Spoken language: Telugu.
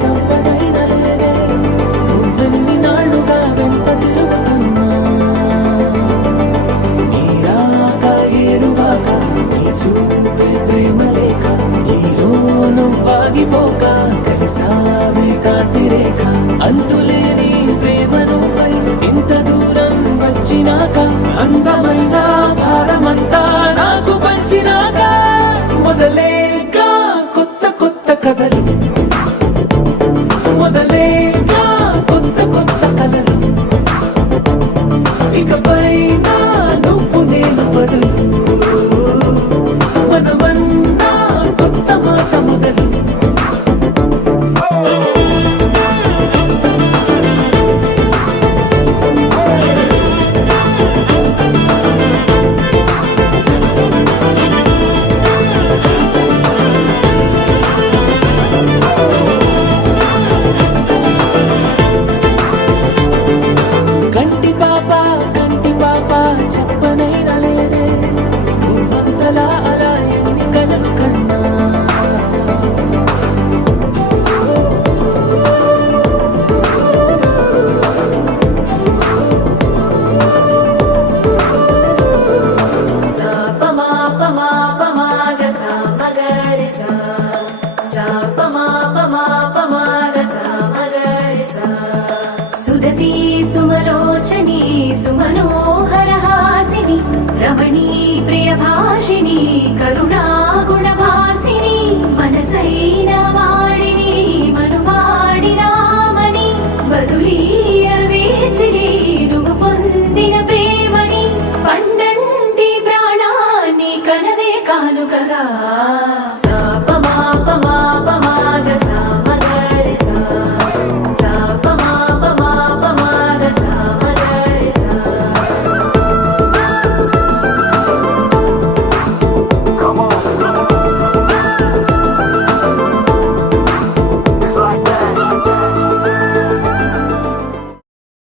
సవ్వడైన లేదే నువ్వెన్ని నాళ్ళుగా వెంట తిరుగుతున్నా నీరాక ఏరువాక నీ చూపే ప్రేమ లేక నీలో నువ్వాగిపోక కలిసావే కాంతిరేఖ అంతులేని ప్రేమ నువ్వై ఇంత దూరం వచ్చినాక అందమైన భారమంతా నాకు పంచినాక మొదలేక కొత్త కొత్త కథలు మొదలేక కొత్త కొత్త కలలు ఇకపైన నువ్వు నేను బదులు మనమన్నా కొత్త మాట మొదలు కంటి పాప చెప్పనైనా లేదే నువ్వంతలా అలా ఎన్ని కలలు కన్నా సుదతి సుమలోచని సుమనోహర హాసిని రమణీ ప్రియ భాషిని కరుణా గుణ భాసిని మనసైన వాడిని మనువాడినామని బదులీయ వేచిని నువ్వు పొందిన ప్రేమని పండంటి ప్రాణాన్ని కనవే కానుకగా